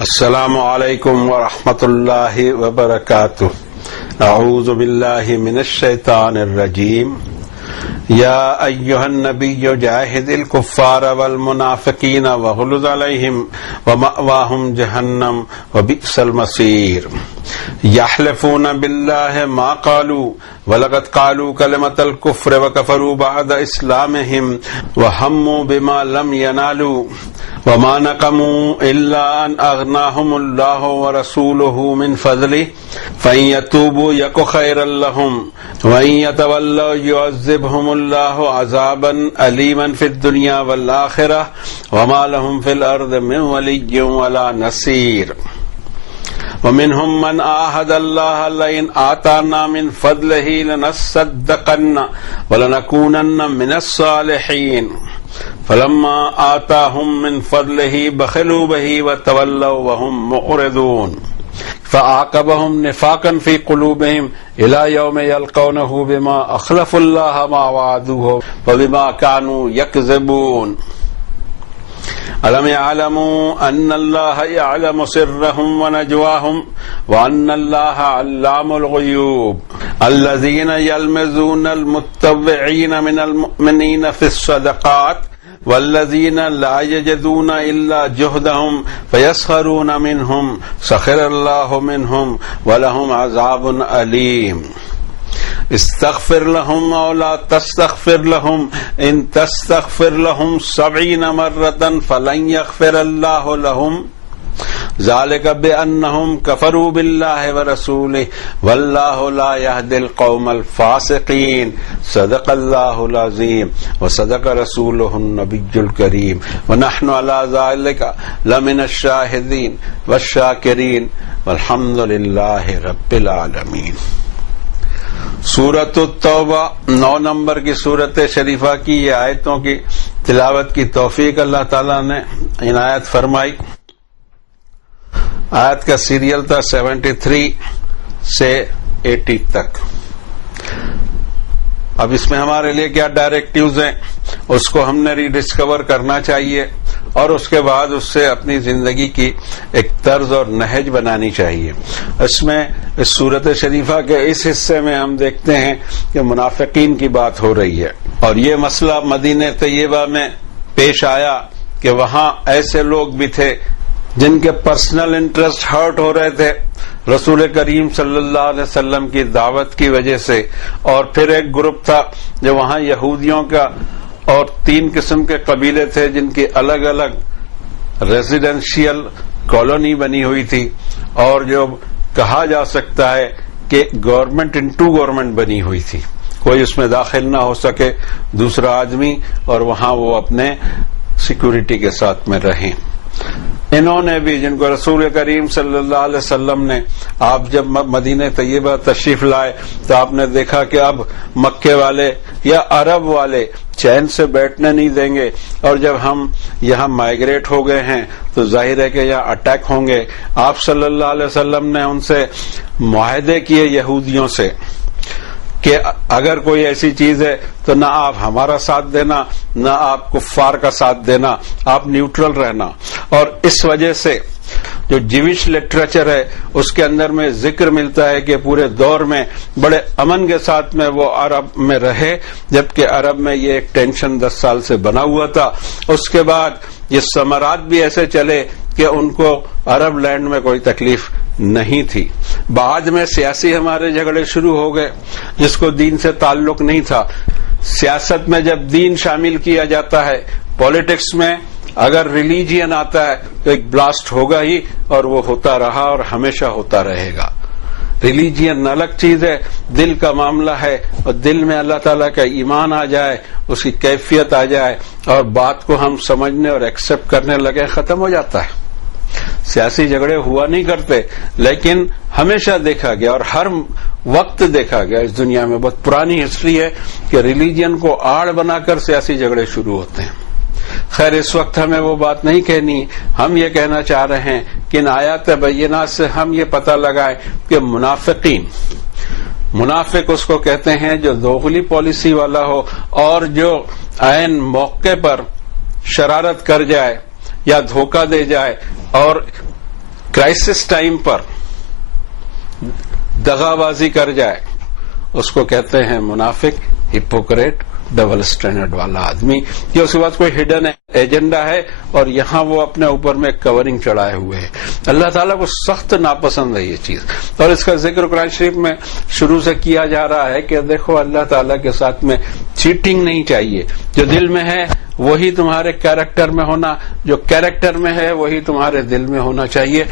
السلام علیکم ورحمۃ اللہ وبرکاتہ۔ اعوذ باللہ من الشیطان الرجیم۔ یا ایھا النبی جاہد الکفار والمنافقین واغلظ علیہم ومأواہم جہنم وبئس المصیر۔ یحلفون باللہ ما قالوا ولقد قالوا کلمۃ الکفر وکفروا بعد اسلامہم وہموا بما لم ینالوا وما نقموا الا ان اغناهم الله ورسوله من فضله فان يتوبوا يك خيرا لهم وان يتولوا يعذبهم الله عذابا اليما في الدنيا والاخره وما لهم في الارض من ولي ولا نصير۔ ومنهم من عاهد الله لئن آتانا من فضله لنصدقن ولنكونن من الصالحين فلما آتاهم من فضله بخلوا به وتولوا وهم معرضون فعاقبهم نفاقا في قلوبهم إلى يوم يلقونه بما أخلفوا الله ما وعدوه وبما كانوا يكذبون۔ ألم يعلموا أن الله يعلم سرهم ونجواهم وأن الله علام الغيوب الذين يلمزون المتطوعين من المؤمنين في الصدقات والذين لا يجدون إلا جهدهم فيسخرون منهم سخر الله منهم ولهم عذاب أليم۔ استغفر لهم أو لا تستغفر لهم إن تستغفر لهم 70 مرة فلن يغفر الله لهم ذلك بأنهم كفروا بالله ورسوله والله لا يهدي القوم الفاسقين۔ صدق الله العظيم وصدق رسوله النبي الكريم ونحن على ذلك لمن الشاهدين والشاكرين والحمد لله رب العالمين۔ سورۃ التوبہ 9 نمبر کی سورت شریفہ کی یہ آیتوں کی تلاوت کی توفیق اللہ تعالیٰ نے عنایت فرمائی۔ آیت کا سیریل تھا 73 سے 80 تک۔ اب اس میں ہمارے لیے کیا ڈائریکٹیوز ہیں اس کو ہم نے ری ڈسکور کرنا چاہیے اور اس کے بعد اس سے اپنی زندگی کی ایک طرز اور نہج بنانی چاہیے۔ اس میں اس سورت شریفہ کے اس حصے میں ہم دیکھتے ہیں کہ منافقین کی بات ہو رہی ہے، اور یہ مسئلہ مدینہ طیبہ میں پیش آیا کہ وہاں ایسے لوگ بھی تھے جن کے پرسنل انٹرسٹ ہرٹ ہو رہے تھے رسول کریم صلی اللہ علیہ وسلم کی دعوت کی وجہ سے، اور پھر ایک گروپ تھا جو وہاں یہودیوں کا، اور 3 قسم کے قبیلے تھے جن کی الگ الگ ریزیڈینشیل کالونی بنی ہوئی تھی، اور جو کہا جا سکتا ہے کہ گورنمنٹ انٹو گورنمنٹ بنی ہوئی تھی، کوئی اس میں داخل نہ ہو سکے دوسرا آدمی، اور وہاں وہ اپنے سیکورٹی کے ساتھ میں رہیں۔ انہوں نے بھی، جن کو رسول کریم صلی اللہ علیہ وسلم نے، آپ جب مدینہ طیبہ تشریف لائے تو آپ نے دیکھا کہ اب مکے والے یا عرب والے چین سے بیٹھنے نہیں دیں گے، اور جب ہم یہاں مائگریٹ ہو گئے ہیں تو ظاہر ہے کہ یہاں اٹیک ہوں گے۔ آپ صلی اللہ علیہ وسلم نے ان سے معاہدے کیے یہودیوں سے کہ اگر کوئی ایسی چیز ہے تو نہ آپ ہمارا ساتھ دینا نہ آپ کفار کا ساتھ دینا، آپ نیوٹرل رہنا۔ اور اس وجہ سے جو جیوش لٹریچر ہے اس کے اندر میں ذکر ملتا ہے کہ پورے دور میں بڑے امن کے ساتھ میں وہ عرب میں رہے، جبکہ عرب میں یہ ایک ٹینشن 10 سال سے بنا ہوا تھا۔ اس کے بعد یہ ثمرات بھی ایسے چلے کہ ان کو عرب لینڈ میں کوئی تکلیف نہیں تھی۔ بعد میں سیاسی ہمارے جھگڑے شروع ہو گئے جس کو دین سے تعلق نہیں تھا۔ سیاست میں جب دین شامل کیا جاتا ہے، پولیٹکس میں اگر ریلیجین آتا ہے تو ایک بلاسٹ ہوگا ہی، اور وہ ہوتا رہا اور ہمیشہ ہوتا رہے گا۔ ریلیجین الگ چیز ہے، دل کا معاملہ ہے، اور دل میں اللہ تعالیٰ کا ایمان آ جائے، اس کی کیفیت آ جائے اور بات کو ہم سمجھنے اور ایکسپٹ کرنے لگے، ختم ہو جاتا ہے۔ سیاسی جھگڑے ہوا نہیں کرتے، لیکن ہمیشہ دیکھا گیا اور ہر وقت دیکھا گیا، اس دنیا میں بہت پرانی ہسٹری ہے کہ ریلیجن کو آڑ بنا کر سیاسی جھگڑے شروع ہوتے ہیں۔ خیر اس وقت ہمیں وہ بات نہیں کہنی، ہم یہ کہنا چاہ رہے ہیں کہ ان آیات بینات سے ہم یہ پتہ لگائیں کہ منافق اس کو کہتے ہیں جو دوغلی پالیسی والا ہو اور جو عین موقع پر شرارت کر جائے یا دھوکہ دے جائے اور کرائسس ٹائم پر دغا بازی کر جائے اس کو کہتے ہیں منافق، ہپوکریٹ، ڈبل اسٹینڈرڈ والا آدمی، کہ اس کے بعد کوئی ہڈن ایجنڈا ہے اور یہاں وہ اپنے اوپر میں کورنگ چڑھائے ہوئے ہے۔ اللہ تعالیٰ کو سخت ناپسند ہے یہ چیز، اور اس کا ذکر قرآن شریف میں شروع سے کیا جا رہا ہے کہ دیکھو اللہ تعالیٰ کے ساتھ میں چیٹنگ نہیں چاہیے، جو دل میں ہے وہی تمہارے کیریکٹر میں ہونا، جو کیریکٹر میں ہے وہی تمہارے دل میں ہونا چاہیے۔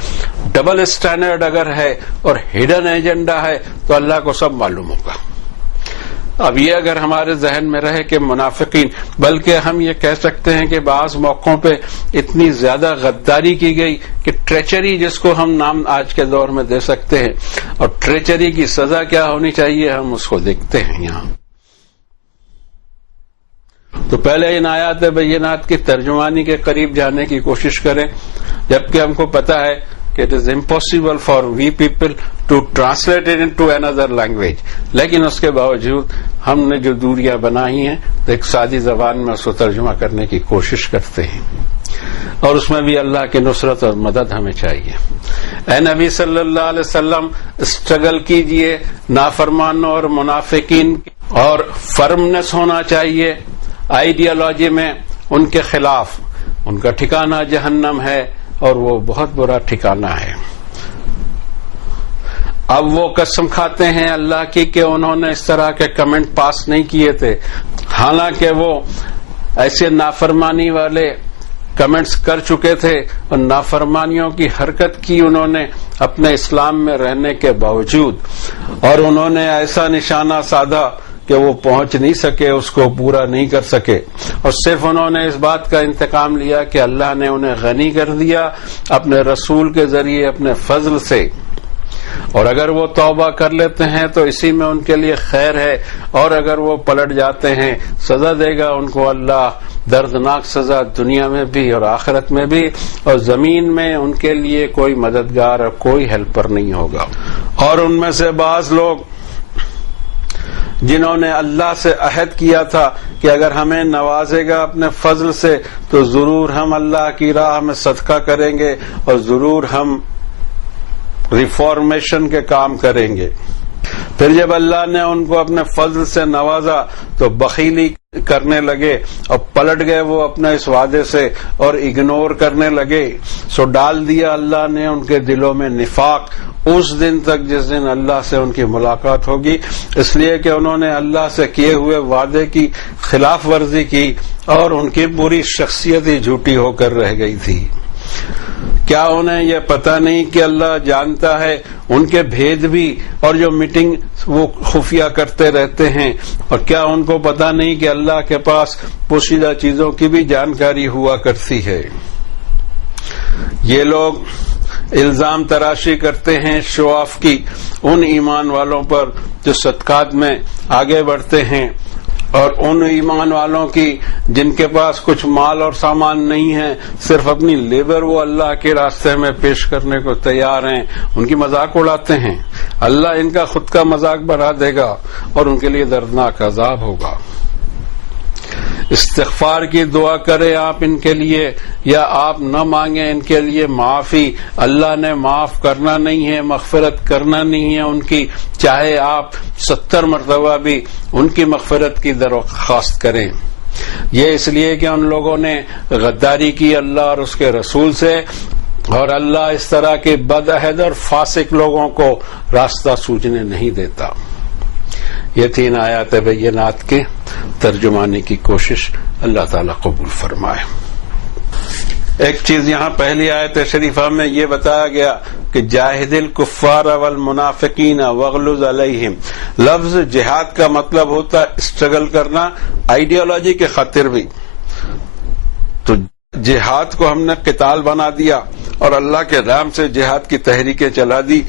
ڈبل اسٹینڈرڈ اگر ہے اور ہڈن ایجنڈا ہے تو اللہ کو سب معلوم ہوگا۔ اب یہ اگر ہمارے ذہن میں رہے کہ منافقین، بلکہ ہم یہ کہہ سکتے ہیں کہ بعض موقعوں پہ اتنی زیادہ غداری کی گئی کہ ٹریچری، جس کو ہم نام آج کے دور میں دے سکتے ہیں، اور ٹریچری کی سزا کیا ہونی چاہیے ہم اس کو دیکھتے ہیں یہاں۔ تو پہلے ان آیات بینات کی ترجمانی کے قریب جانے کی کوشش کریں، جبکہ ہم کو پتا ہے کہ it is impossible for we people to translate it into another language، لیکن اس کے باوجود ہم نے جو دوریاں بنائی ہیں تو ایک سادی زبان میں اس کو ترجمہ کرنے کی کوشش کرتے ہیں، اور اس میں بھی اللہ کی نصرت اور مدد ہمیں چاہیے۔ اے نبی صلی اللہ علیہ وسلم، اسٹرگل کیجئے نافرمانوں اور منافقین، اور فرمنس ہونا چاہیے آئیڈیالوجی میں ان کے خلاف۔ ان کا ٹھکانہ جہنم ہے اور وہ بہت برا ٹھکانہ ہے۔ اب وہ قسم کھاتے ہیں اللہ کی کہ انہوں نے اس طرح کے کمنٹ پاس نہیں کیے تھے، حالانکہ وہ ایسے نافرمانی والے کمنٹس کر چکے تھے اور نافرمانیوں کی حرکت کی انہوں نے اپنے اسلام میں رہنے کے باوجود، اور انہوں نے ایسا نشانہ سادھا کہ وہ پہنچ نہیں سکے، اس کو پورا نہیں کر سکے، اور صرف انہوں نے اس بات کا انتقام لیا کہ اللہ نے انہیں غنی کر دیا اپنے رسول کے ذریعے اپنے فضل سے، اور اگر وہ توبہ کر لیتے ہیں تو اسی میں ان کے لیے خیر ہے، اور اگر وہ پلٹ جاتے ہیں سزا دے گا ان کو اللہ، دردناک سزا دنیا میں بھی اور آخرت میں بھی، اور زمین میں ان کے لیے کوئی مددگار اور کوئی ہیلپر نہیں ہوگا۔ اور ان میں سے بعض لوگ جنہوں نے اللہ سے عہد کیا تھا کہ اگر ہمیں نوازے گا اپنے فضل سے تو ضرور ہم اللہ کی راہ میں صدقہ کریں گے اور ضرور ہم ریفارمیشن کے کام کریں گے، پھر جب اللہ نے ان کو اپنے فضل سے نوازا تو بخیلی کرنے لگے اور پلٹ گئے وہ اپنے اس وعدے سے اور اگنور کرنے لگے، سو ڈال دیا اللہ نے ان کے دلوں میں نفاق اس دن تک جس دن اللہ سے ان کی ملاقات ہوگی، اس لیے کہ انہوں نے اللہ سے کیے ہوئے وعدے کی خلاف ورزی کی اور ان کی پوری شخصیت ہی جھوٹی ہو کر رہ گئی تھی۔ کیا انہیں یہ پتہ نہیں کہ اللہ جانتا ہے ان کے بھید بھی، اور جو میٹنگ وہ خفیہ کرتے رہتے ہیں، اور کیا ان کو پتہ نہیں کہ اللہ کے پاس پوشیدہ چیزوں کی بھی جانکاری ہوا کرتی ہے۔ یہ لوگ الزام تراشی کرتے ہیں شو آف کی ان ایمان والوں پر جو صدقات میں آگے بڑھتے ہیں، اور ان ایمان والوں کی جن کے پاس کچھ مال اور سامان نہیں ہے، صرف اپنی لیبر وہ اللہ کے راستے میں پیش کرنے کو تیار ہیں، ان کی مذاق اڑاتے ہیں۔ اللہ ان کا خود کا مذاق بنا دے گا اور ان کے لیے دردناک عذاب ہوگا۔ استغفار کی دعا کریں آپ ان کے لیے، یا آپ نہ مانگیں ان کے لیے معافی، اللہ نے معاف کرنا نہیں ہے، مغفرت کرنا نہیں ہے ان کی، چاہے آپ 70 مرتبہ بھی ان کی مغفرت کی درخواست کریں۔ یہ اس لیے کہ ان لوگوں نے غداری کی اللہ اور اس کے رسول سے، اور اللہ اس طرح کے بد عہد اور فاسق لوگوں کو راستہ سوچنے نہیں دیتا۔ یہ 3 آیات بینات کے ترجمانے کی کوشش اللہ تعالیٰ قبول فرمائے۔ ایک چیز یہاں پہلی آیت شریفہ میں یہ بتایا گیا کہ جاہد الکفار والمنافقین واغلظ علیہم، لفظ جہاد کا مطلب ہوتا ہے اسٹرگل کرنا آئیڈیالوجی کے خاطر بھی، تو جہاد کو ہم نے قتال بنا دیا اور اللہ کے نام سے جہاد کی تحریکیں چلا دی،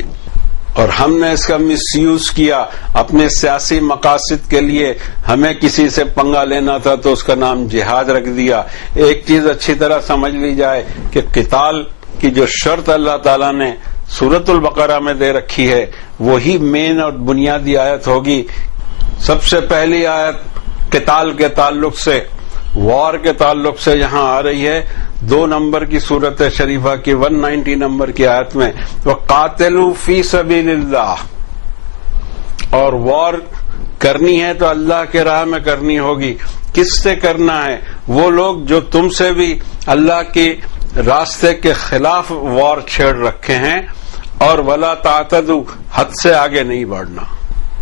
اور ہم نے اس کا مس یوز کیا اپنے سیاسی مقاصد کے لیے، ہمیں کسی سے پنگا لینا تھا تو اس کا نام جہاد رکھ دیا۔ ایک چیز اچھی طرح سمجھ لی جائے کہ قتال کی جو شرط اللہ تعالیٰ نے سورۃ البقرہ میں دے رکھی ہے وہی مین اور بنیادی آیت ہوگی۔ سب سے پہلی آیت قتال کے تعلق سے، وار کے تعلق سے یہاں آ رہی ہے، 2 نمبر کی سورت شریفہ کی 190 نمبر کی آیت میں وَقَاتِلُوا فِي سَبِيلِ اللَّهِ، اور وار کرنی ہے تو اللہ کے راہ میں کرنی ہوگی. کس سے کرنا ہے؟ وہ لوگ جو تم سے بھی اللہ کے راستے کے خلاف وار چھیڑ رکھے ہیں. اور وَلَا تَعْتَدُوا، حد سے آگے نہیں بڑھنا،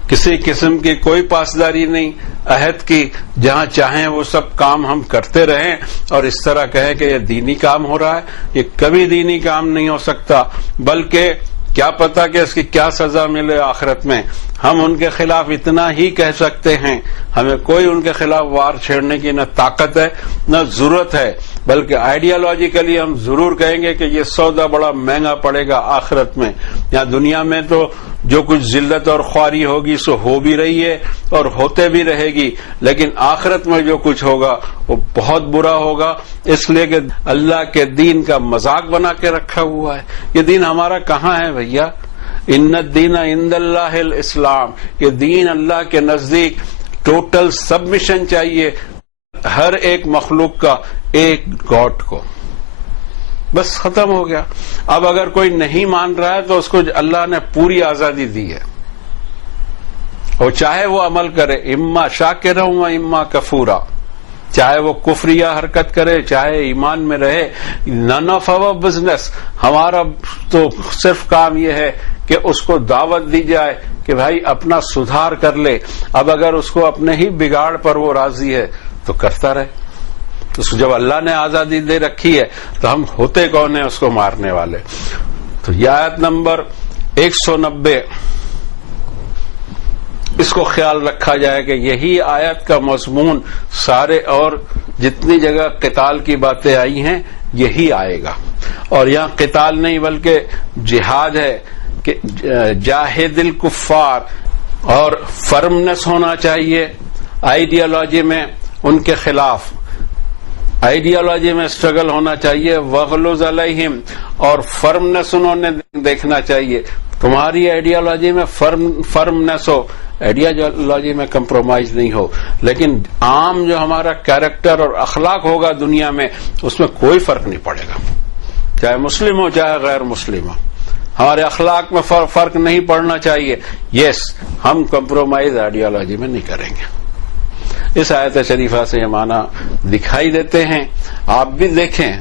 کسی قسم کی کوئی پاسداری نہیں عہد کی. جہاں چاہیں وہ سب کام ہم کرتے رہیں اور اس طرح کہیں کہ یہ دینی کام ہو رہا ہے. یہ کبھی دینی کام نہیں ہو سکتا، بلکہ کیا پتا کہ اس کی کیا سزا ملے آخرت میں. ہم ان کے خلاف اتنا ہی کہہ سکتے ہیں، ہمیں کوئی ان کے خلاف وار چھیڑنے کی نہ طاقت ہے نہ ضرورت ہے، بلکہ آئیڈیالوجیکلی ہم ضرور کہیں گے کہ یہ سودا بڑا مہنگا پڑے گا آخرت میں. یہاں دنیا میں تو جو کچھ ذلت اور خواری ہوگی سو ہو بھی رہی ہے اور ہوتے بھی رہے گی، لیکن آخرت میں جو کچھ ہوگا وہ بہت برا ہوگا، اس لیے کہ اللہ کے دین کا مذاق بنا کے رکھا ہوا ہے. یہ دین ہمارا کہاں ہے بھیا؟ ان الدین عند اللہ الاسلام. یہ دین اللہ کے نزدیک ٹوٹل سبمیشن چاہیے ہر ایک مخلوق کا ایک گاڈ کو. بس ختم ہو گیا. اب اگر کوئی نہیں مان رہا ہے تو اس کو اللہ نے پوری آزادی دی ہے، اور چاہے وہ عمل کرے، اما شاکرا و اما کفورا، چاہے وہ کفریہ حرکت کرے چاہے ایمان میں رہے. نن آف آور بزنس، ہمارا تو صرف کام یہ ہے کہ اس کو دعوت دی جائے کہ بھائی اپنا سدھار کر لے. اب اگر اس کو اپنے ہی بگاڑ پر وہ راضی ہے تو کرتا رہے. اس کو جب اللہ نے آزادی دے رکھی ہے تو ہم ہوتے کون ہیں اس کو مارنے والے؟ تو یہ آیت نمبر 190، اس کو خیال رکھا جائے کہ یہی آیت کا مضمون سارے اور جتنی جگہ قتال کی باتیں آئی ہیں یہی آئے گا. اور یہاں قتال نہیں بلکہ جہاد ہے کہ جاہد الکفار، اور فرمنس ہونا چاہیے آئیڈیالوجی میں ان کے خلاف، آئیڈیالوجی میں اسٹرگل ہونا چاہیے. وغلظ علیہم، اور فرمنس انہوں نے دیکھنا چاہیے. تمہاری آئیڈیالوجی میں فرمنس ہو، آئیڈیالوجی میں کمپرومائز نہیں ہو، لیکن عام جو ہمارا کیریکٹر اور اخلاق ہوگا دنیا میں اس میں کوئی فرق نہیں پڑے گا، چاہے مسلم ہو چاہے غیر مسلم ہو. ہمارے اخلاق میں فرق نہیں پڑنا چاہیے. یس، ہم کمپرومائز آئیڈیالوجی میں نہیں کریں گے. اس آیت شریفہ سے یہ معنی دکھائی دیتے ہیں. آپ بھی دیکھیں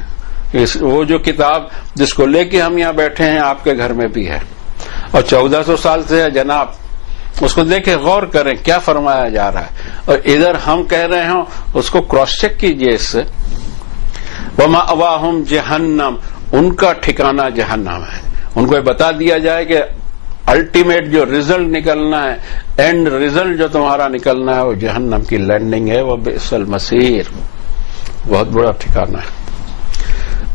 وہ جو کتاب جس کو لے کے ہم یہاں بیٹھے ہیں آپ کے گھر میں بھی ہے اور 1400 سال سے ہے جناب، اس کو دیکھیں، غور کریں کیا فرمایا جا رہا ہے. اور ادھر ہم کہہ رہے ہوں اس کو کراس چیک کیجئے اس سے. وَمَأْوَاهُمْ جَهَنَّمْ، ان کا ٹھکانہ جہنم ہے. ان کو یہ بتا دیا جائے کہ الٹیمیٹ جو رزلٹ نکلنا ہے، اینڈ رزلٹ جو تمہارا نکلنا ہے وہ جہنم کی لینڈنگ ہے. وہ بئس المصیر، بہت بڑا ٹھکانہ ہے.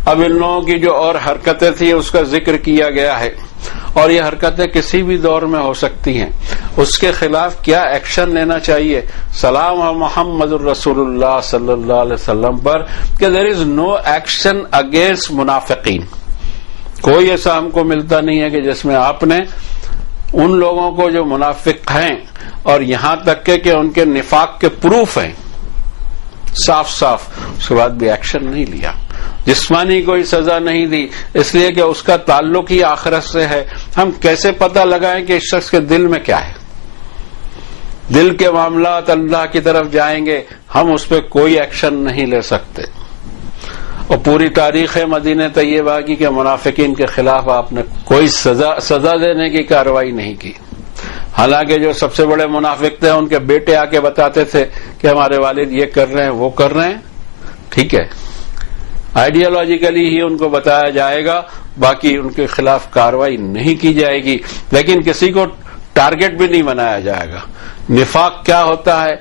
اب ان لوگوں کی جو اور حرکتیں تھیں اس کا ذکر کیا گیا ہے، اور یہ حرکتیں کسی بھی دور میں ہو سکتی ہیں. اس کے خلاف کیا ایکشن لینا چاہیے؟ سلام محمد الرسول اللہ صلی اللہ علیہ وسلم پر کہ دیر از نو ایکشن اگینسٹ منافقین. کوئی ایسا ہم کو ملتا نہیں ہے کہ جس میں آپ نے ان لوگوں کو جو منافق ہیں اور یہاں تک کہ ان کے نفاق کے پروف ہیں صاف صاف، اس کے بعد بھی ایکشن نہیں لیا، جسمانی کوئی سزا نہیں دی، اس لیے کہ اس کا تعلق ہی آخرت سے ہے. ہم کیسے پتہ لگائیں کہ اس شخص کے دل میں کیا ہے؟ دل کے معاملات اللہ کی طرف جائیں گے، ہم اس پہ کوئی ایکشن نہیں لے سکتے. اور پوری تاریخ مدینہ طیبہ کی کہ منافقین کے خلاف آپ نے کوئی سزا دینے کی کارروائی نہیں کی. حالانکہ جو سب سے بڑے منافق تھے ان کے بیٹے آ کے بتاتے تھے کہ ہمارے والد یہ کر رہے ہیں وہ کر رہے ہیں. ٹھیک ہے، آئیڈیالوجیکلی ہی ان کو بتایا جائے گا، باقی ان کے خلاف کارروائی نہیں کی جائے گی. لیکن کسی کو ٹارگٹ بھی نہیں بنایا جائے گا. نفاق کیا ہوتا ہے،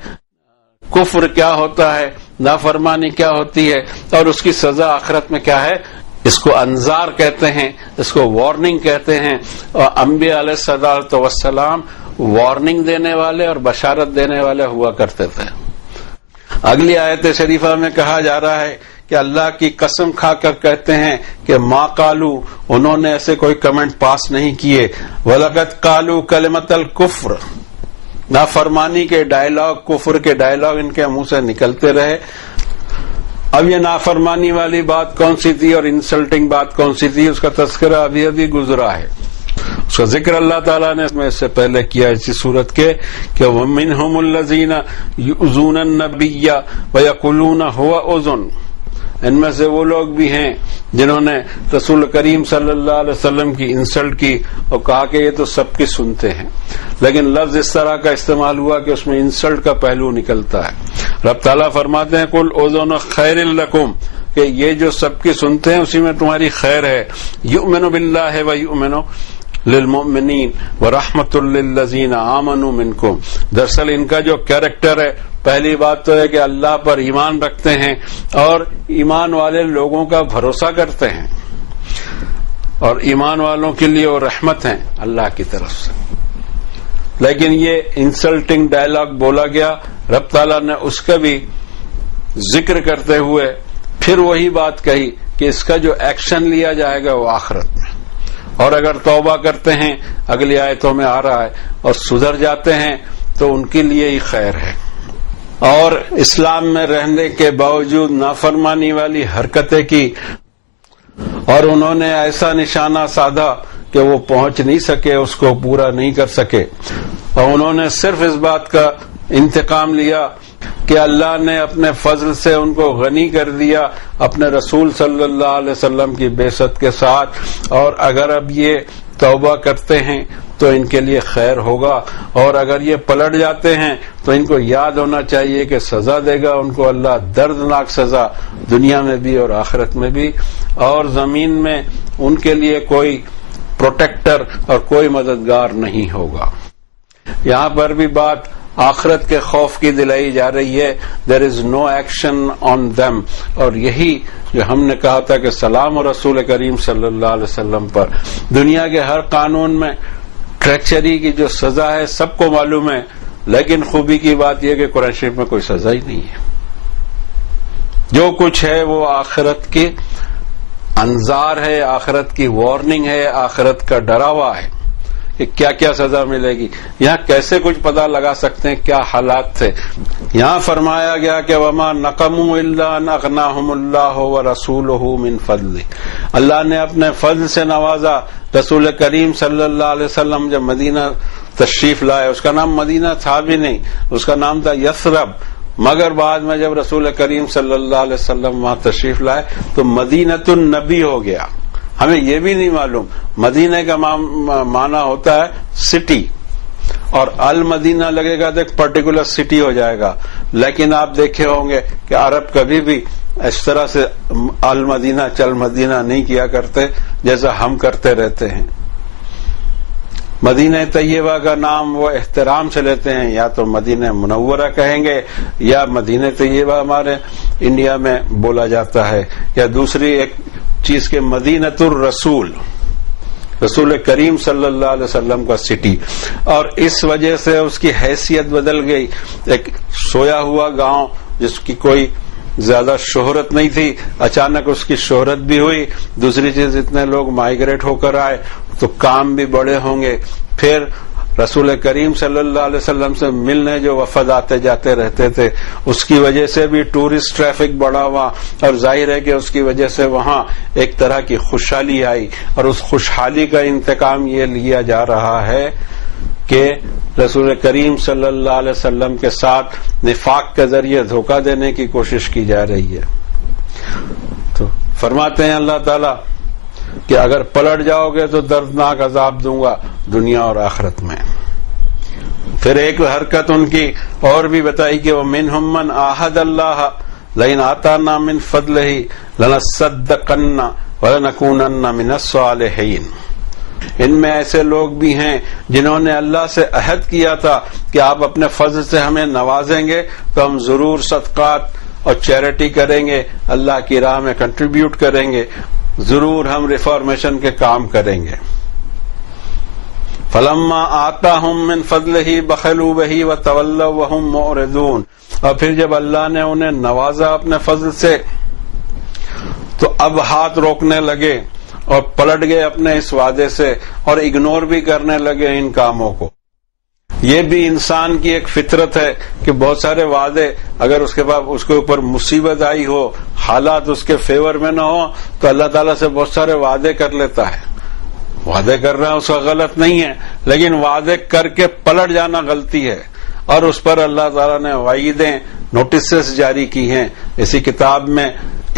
کفر کیا ہوتا ہے، نافرمانی کیا ہوتی ہے، اور اس کی سزا آخرت میں کیا ہے، اس کو انذار کہتے ہیں، اس کو وارننگ کہتے ہیں. اور انبیاء علیہ الصلوۃ والسلام وارننگ دینے والے اور بشارت دینے والے ہوا کرتے تھے. اگلی آیت شریفہ میں کہا جا رہا ہے کہ اللہ کی قسم کھا کر کہتے ہیں کہ ما قالو، انہوں نے ایسے کوئی کمنٹ پاس نہیں کیے. وَلَقَدْ قَالُوا كَلِمَةَ الْكُفْرِ، نافرمانی کے ڈائلاگ، کفر کے ڈائلاگ ان کے منہ سے نکلتے رہے. اب یہ نافرمانی والی بات کون سی تھی اور انسلٹنگ بات کون سی تھی، اس کا تذکرہ ابھی ابھی گزرا ہے. اس کا ذکر اللہ تعالیٰ نے اس سے پہلے کیا اسی صورت کے کہ وَمِنْهُمُ الَّذِينَ يُؤْذُونَ النَّبِيَّ وَيَقُولُونَ هُوَ أُذُنٌ، ان میں سے وہ لوگ بھی ہیں جنہوں نے رسول کریم صلی اللہ علیہ وسلم کی انسلٹ کی اور کہا کہ یہ تو سب کی سنتے ہیں، لیکن لفظ اس طرح کا استعمال ہوا کہ اس میں انسلٹ کا پہلو نکلتا ہے. رب تعالیٰ فرماتے ہیں قُلْ أُذُنُ خَيْرٍ لَكُمْ، کہ یہ جو سب کی سنتے ہیں اسی میں تمہاری خیر ہے. یؤمن باللہ ویؤمن للمؤمنین ورحمۃ للذین آمنوا منکم، دراصل ان کا جو کیریکٹر ہے، پہلی بات تو ہے کہ اللہ پر ایمان رکھتے ہیں اور ایمان والے لوگوں کا بھروسہ کرتے ہیں، اور ایمان والوں کے لیے وہ رحمت ہیں اللہ کی طرف سے. لیکن یہ انسلٹنگ ڈائلاگ بولا گیا، رب تعالیٰ نے اس کا بھی ذکر کرتے ہوئے پھر وہی بات کہی کہ اس کا جو ایکشن لیا جائے گا وہ آخرت میں، اور اگر توبہ کرتے ہیں، اگلی آیتوں میں آ رہا ہے، اور سدھر جاتے ہیں تو ان کے لیے ہی خیر ہے. اور اسلام میں رہنے کے باوجود نافرمانی والی حرکتیں کی اور انہوں نے ایسا نشانہ سادھا کہ وہ پہنچ نہیں سکے، اس کو پورا نہیں کر سکے، اور انہوں نے صرف اس بات کا انتقام لیا کہ اللہ نے اپنے فضل سے ان کو غنی کر دیا اپنے رسول صلی اللہ علیہ وسلم کی بعثت کے ساتھ، اور اگر اب یہ توبہ کرتے ہیں تو ان کے لیے خیر ہوگا، اور اگر یہ پلٹ جاتے ہیں تو ان کو یاد ہونا چاہیے کہ سزا دے گا ان کو اللہ، دردناک سزا دنیا میں بھی اور آخرت میں بھی، اور زمین میں ان کے لیے کوئی پروٹیکٹر اور کوئی مددگار نہیں ہوگا. یہاں پر بھی بات آخرت کے خوف کی دلائی جا رہی ہے. دیر از نو ایکشن آن دیم، اور یہی جو ہم نے کہا تھا کہ سلام اور رسول کریم صلی اللہ علیہ وسلم پر. دنیا کے ہر قانون میں ٹریچری کی جو سزا ہے سب کو معلوم ہے، لیکن خوبی کی بات یہ کہ قرآن شریف میں کوئی سزا ہی نہیں ہے. جو کچھ ہے وہ آخرت کے انذار ہے، آخرت کی وارننگ ہے، آخرت کا ڈراوا ہے کہ کیا کیا سزا ملے گی. یہاں کیسے کچھ پتہ لگا سکتے ہیں کیا حالات تھے. یہاں فرمایا گیا کہ وما نقموا الا ان اغناهم اللہ ورسولہ من فضلہ، اللہ نے اپنے فضل سے نوازا. رسول کریم صلی اللہ علیہ وسلم جب مدینہ تشریف لائے، اس کا نام مدینہ تھا بھی نہیں، اس کا نام تھا یثرب، مگر بعد میں جب رسول کریم صلی اللہ علیہ وسلم وہاں تشریف لائے تو مدینۃ النبی ہو گیا. ہمیں یہ بھی نہیں معلوم، مدینہ کا معنی ہوتا ہے سٹی، اور المدینہ لگے گا تو ایک پرٹیکولر سٹی ہو جائے گا. لیکن آپ دیکھے ہوں گے کہ عرب کبھی بھی اس طرح سے المدینہ چل مدینہ نہیں کیا کرتے جیسا ہم کرتے رہتے ہیں. مدینہ طیبہ کا نام وہ احترام سے لیتے ہیں، یا تو مدینہ منورہ کہیں گے یا مدینہ طیبہ ہمارے انڈیا میں بولا جاتا ہے، یا دوسری ایک چیز کے مدینۃ الرسول، رسول کریم صلی اللہ علیہ وسلم کا سٹی. اور اس وجہ سے اس کی حیثیت بدل گئی. ایک سویا ہوا گاؤں جس کی کوئی زیادہ شہرت نہیں تھی، اچانک اس کی شہرت بھی ہوئی. دوسری چیز اتنے لوگ مائیگریٹ ہو کر آئے تو کام بھی بڑے ہوں گے. پھر رسول کریم صلی اللہ علیہ وسلم سے ملنے جو وفد آتے جاتے رہتے تھے، اس کی وجہ سے بھی ٹورسٹ ٹریفک بڑھا ہوا، اور ظاہر ہے کہ اس کی وجہ سے وہاں ایک طرح کی خوشحالی آئی، اور اس خوشحالی کا انتقام یہ لیا جا رہا ہے کہ رسول کریم صلی اللہ علیہ وسلم کے ساتھ نفاق کے ذریعے دھوکہ دینے کی کوشش کی جا رہی ہے. تو فرماتے ہیں اللہ تعالیٰ کہ اگر پلٹ جاؤ گے تو دردناک عذاب دوں گا دنیا اور آخرت میں. پھر ایک حرکت ان کی اور بھی بتائی کہ وَمِنْهُمْ مَنْ عَاهَدَ اللَّهَ لَئِنْ آتَانَا مِنْ فَضْلِهِ لَنَصَّدَّقَنَّ وَلَنَكُونَنَّ مِنَ الصَّالِحِينَ. ان میں ایسے لوگ بھی ہیں جنہوں نے اللہ سے عہد کیا تھا کہ آپ اپنے فضل سے ہمیں نوازیں گے تو ہم ضرور صدقات اور چیریٹی کریں گے، اللہ کی راہ میں کنٹریبیوٹ کریں گے، ضرور ہم ریفارمیشن کے کام کریں گے. فلما آتاہم من فضلہ بخلوا بہ وتولوا وہم معرضون. اور پھر جب اللہ نے انہیں نوازا اپنے فضل سے تو اب ہاتھ روکنے لگے اور پلٹ گئے اپنے اس وعدے سے، اور اگنور بھی کرنے لگے ان کاموں کو. یہ بھی انسان کی ایک فطرت ہے کہ بہت سارے وعدے اگر اس کے اوپر مصیبت آئی ہو، حالات اس کے فیور میں نہ ہو، تو اللہ تعالیٰ سے بہت سارے وعدے کر لیتا ہے. وعدے کر رہا ہے اس کا غلط نہیں ہے، لیکن وعدے کر کے پلٹ جانا غلطی ہے، اور اس پر اللہ تعالیٰ نے وعیدیں، نوٹسز جاری کی ہیں. اسی کتاب میں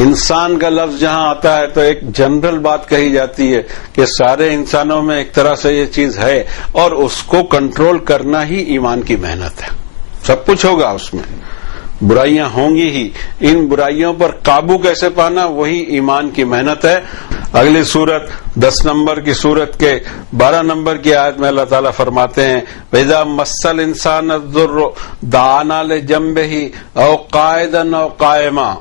انسان کا لفظ جہاں آتا ہے تو ایک جنرل بات کہی جاتی ہے کہ سارے انسانوں میں ایک طرح سے یہ چیز ہے، اور اس کو کنٹرول کرنا ہی ایمان کی محنت ہے. سب کچھ ہوگا اس میں، برائیاں ہوں گی ہی، ان برائیوں پر قابو کیسے پانا وہی ایمان کی محنت ہے. اگلی سورت 10 نمبر کی سورت کے 12 نمبر کی آیت میں اللہ تعالیٰ فرماتے ہیں وَإِذَا مَسَّ الْإِنسَانَ الضُّرُّ دَعَانَا لِجَنبِهِ أَوْ قَاعِدًا أَوْ قَائِمًا.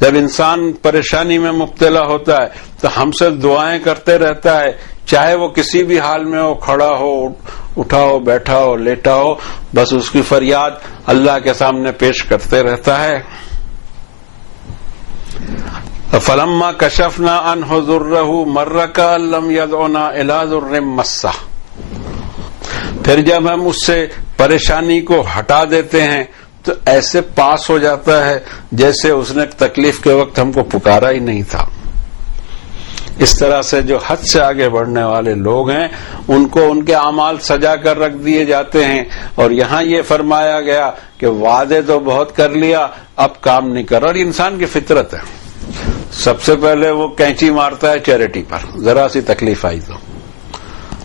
جب انسان پریشانی میں مبتلا ہوتا ہے تو ہم سے دعائیں کرتے رہتا ہے، چاہے وہ کسی بھی حال میں ہو، کھڑا ہو، اٹھا ہو، بیٹھا ہو، لیٹا ہو، بس اس کی فریاد اللہ کے سامنے پیش کرتے رہتا ہے. فَلَمَّا كَشَفْنَا عَنْهُ ضُرَّهُ مَرَّ كَأَن لَّمْ يَدْعُنَا إِلَىٰ ضُرٍّ مَّسَّهُ. پھر جب ہم اس سے پریشانی کو ہٹا دیتے ہیں تو ایسے پاس ہو جاتا ہے جیسے اس نے تکلیف کے وقت ہم کو پکارا ہی نہیں تھا. اس طرح سے جو حد سے آگے بڑھنے والے لوگ ہیں ان کو ان کے اعمال سجا کر رکھ دیے جاتے ہیں، اور یہاں یہ فرمایا گیا کہ وعدے تو بہت کر لیا، اب کام نہیں کر رہا. اور انسان کی فطرت ہے، سب سے پہلے وہ کینچی مارتا ہے چیریٹی پر، ذرا سی تکلیف آئی تو،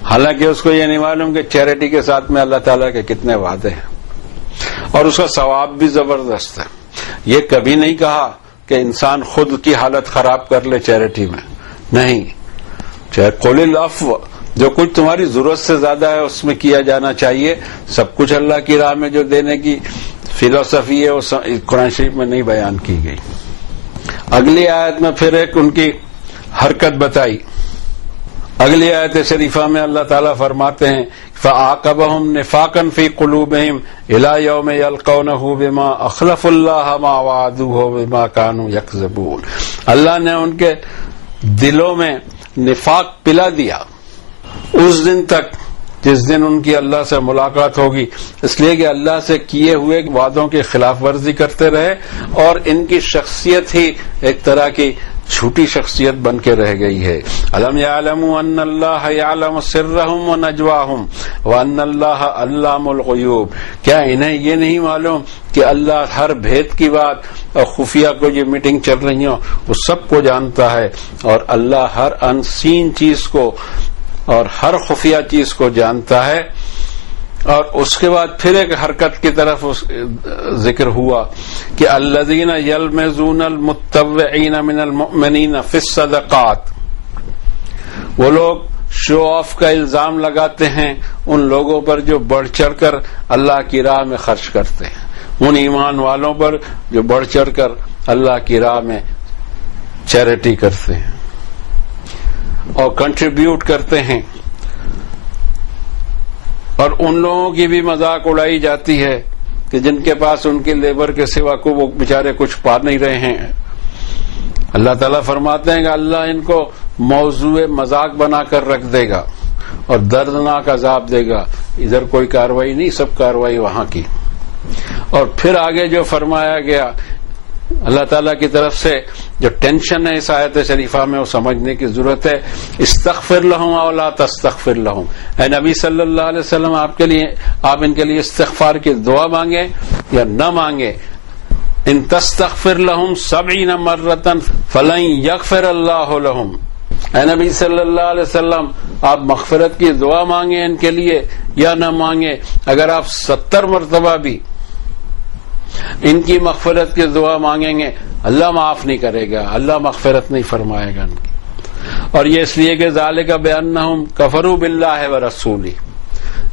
حالانکہ اس کو یہ نہیں معلوم کہ چیریٹی کے ساتھ میں اللہ تعالیٰ کے کتنے وعدے ہیں اور اس کا ثواب بھی زبردست ہے. یہ کبھی نہیں کہا کہ انسان خود کی حالت خراب کر لے چیریٹی میں، نہیں. چاہے قول العفو، جو کچھ تمہاری ضرورت سے زیادہ ہے اس میں کیا جانا چاہیے. سب کچھ اللہ کی راہ میں جو دینے کی فلسفی ہے وہ قرآن شریف میں نہیں بیان کی گئی. اگلی آیت میں پھر ایک ان کی حرکت بتائی. اگلی آیت شریفہ میں اللہ تعالیٰ فرماتے ہیں فَعَاقَبَهُمْ نِفَاقًا فِي قُلُوبِهِمْ إِلَىٰ يَوْمِ يَلْقَوْنَهُ بِمَا أَخْلَفُوا اللَّهَ مَا وَعَدُوهُ بِمَا كَانُوا يَكْذِبُونَ. اللہ نے ان کے دلوں میں نفاق پلا دیا اس دن تک جس دن ان کی اللہ سے ملاقات ہوگی، اس لیے کہ اللہ سے کیے ہوئے وعدوں کی خلاف ورزی کرتے رہے، اور ان کی شخصیت ہی ایک طرح کی چھوٹی شخصیت بن کے رہ گئی ہے. الم یعلموا ان اللہ یعلم سرهم ونجواهم وان اللہ علام الغیوب. کیا انہیں یہ نہیں معلوم کہ اللہ ہر بھید کی بات اور خفیہ کو یہ میٹنگ چل رہی ہوں وہ سب کو جانتا ہے، اور اللہ ہر انسین چیز کو اور ہر خفیہ چیز کو جانتا ہے. اور اس کے بعد پھر ایک حرکت کی طرف ذکر ہوا کہ الذین یلمزون المتطوعین من المؤمنین فی الصدقات. وہ لوگ شو آف کا الزام لگاتے ہیں ان لوگوں پر جو بڑھ چڑھ کر اللہ کی راہ میں خرچ کرتے ہیں، ان ایمان والوں پر جو بڑھ چڑھ کر اللہ کی راہ میں چیریٹی کرتے ہیں اور کنٹریبیوٹ کرتے ہیں. اور ان لوگوں کی بھی مذاق اڑائی جاتی ہے کہ جن کے پاس ان کے لیبر کے سوا کو وہ بیچارے کچھ پا نہیں رہے ہیں. اللہ تعالیٰ فرماتے ہیں کہ اللہ ان کو موضوع مذاق بنا کر رکھ دے گا اور دردناک عذاب دے گا. ادھر کوئی کاروائی نہیں، سب کاروائی وہاں کی. اور پھر آگے جو فرمایا گیا اللہ تعالیٰ کی طرف سے جو ٹینشن ہے اس آیت شریفہ میں وہ سمجھنے کی ضرورت ہے. استغفر لہم او لا تستغفر لہم. اے نبی صلی اللہ علیہ وسلم آپ ان کے لیے استغفار کی دعا مانگیں یا نہ مانگیں. ان تستغفر لہم 70 مرۃ فلن یغفر اللہ لہم. اے نبی صلی اللہ علیہ وسلم آپ مغفرت کی دعا مانگیں ان کے لیے یا نہ مانگیں، اگر آپ 70 مرتبہ بھی ان کی مغفرت کی دعا مانگیں گے اللہ معاف نہیں کرے گا، اللہ مغفرت نہیں فرمائے گا ان کی. اور یہ اس لیے کہ ذالک بانہم کفروا باللہ ورسولہ،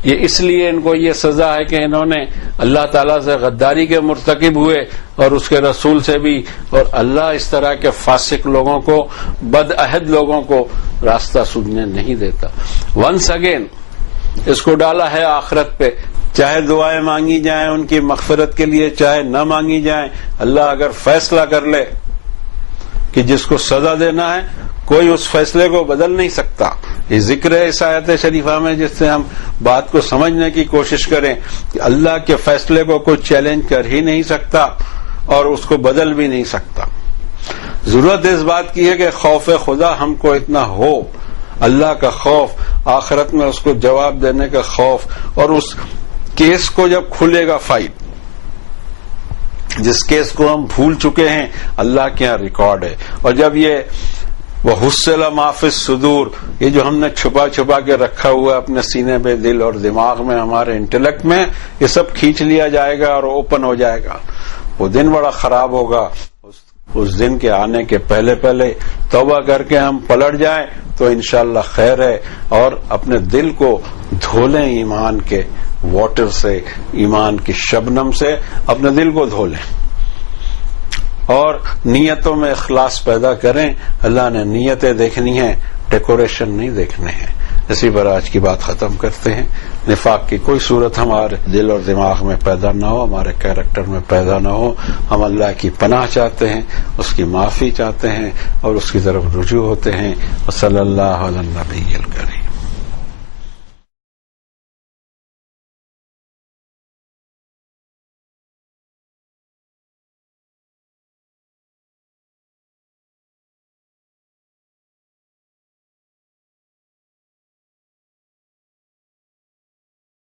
یہ اس لیے ان کو یہ سزا ہے کہ انہوں نے اللہ تعالیٰ سے غداری کے مرتکب ہوئے اور اس کے رسول سے بھی، اور اللہ اس طرح کے فاسق لوگوں کو، بد عہد لوگوں کو راستہ سننے نہیں دیتا. ونس اگین اس کو ڈالا ہے آخرت پہ. چاہے دعائیں مانگی جائیں ان کی مغفرت کے لیے، چاہے نہ مانگی جائیں، اللہ اگر فیصلہ کر لے کہ جس کو سزا دینا ہے کوئی اس فیصلے کو بدل نہیں سکتا. یہ ذکر ہے اس آیت شریفہ میں جس سے ہم بات کو سمجھنے کی کوشش کریں کہ اللہ کے فیصلے کو کوئی چیلنج کر ہی نہیں سکتا اور اس کو بدل بھی نہیں سکتا. ضرورت اس بات کی ہے کہ خوف خدا ہم کو اتنا ہو، اللہ کا خوف، آخرت میں اس کو جواب دینے کا خوف، اور اس کیس کو جب کھلے گا فائل، جس کیس کو ہم بھول چکے ہیں، اللہ کے یہاں ریکارڈ ہے. اور جب یہ وَحُصِّلَ مَا فِي الصُّدُورِ، یہ جو ہم نے چھپا چھپا کے رکھا ہوا ہے اپنے سینے پہ، دل اور دماغ میں، ہمارے انٹلیکٹ میں، یہ سب کھینچ لیا جائے گا اور اوپن ہو جائے گا. وہ دن بڑا خراب ہوگا. اس دن کے آنے کے پہلے پہلے توبہ کر کے ہم پلٹ جائیں تو انشاءاللہ خیر ہے، اور اپنے دل کو دھو لیں ایمان کے واٹر سے، ایمان کی شبنم سے اپنے دل کو دھو لیں، اور نیتوں میں اخلاص پیدا کریں. اللہ نے نیتیں دیکھنی ہیں، ڈیکوریشن نہیں دیکھنے ہیں. اسی پر آج کی بات ختم کرتے ہیں. نفاق کی کوئی صورت ہمارے دل اور دماغ میں پیدا نہ ہو، ہمارے کیریکٹر میں پیدا نہ ہو. ہم اللہ کی پناہ چاہتے ہیں، اس کی معافی چاہتے ہیں، اور اس کی طرف رجوع ہوتے ہیں. وصلی اللہ علی النبی الکریم.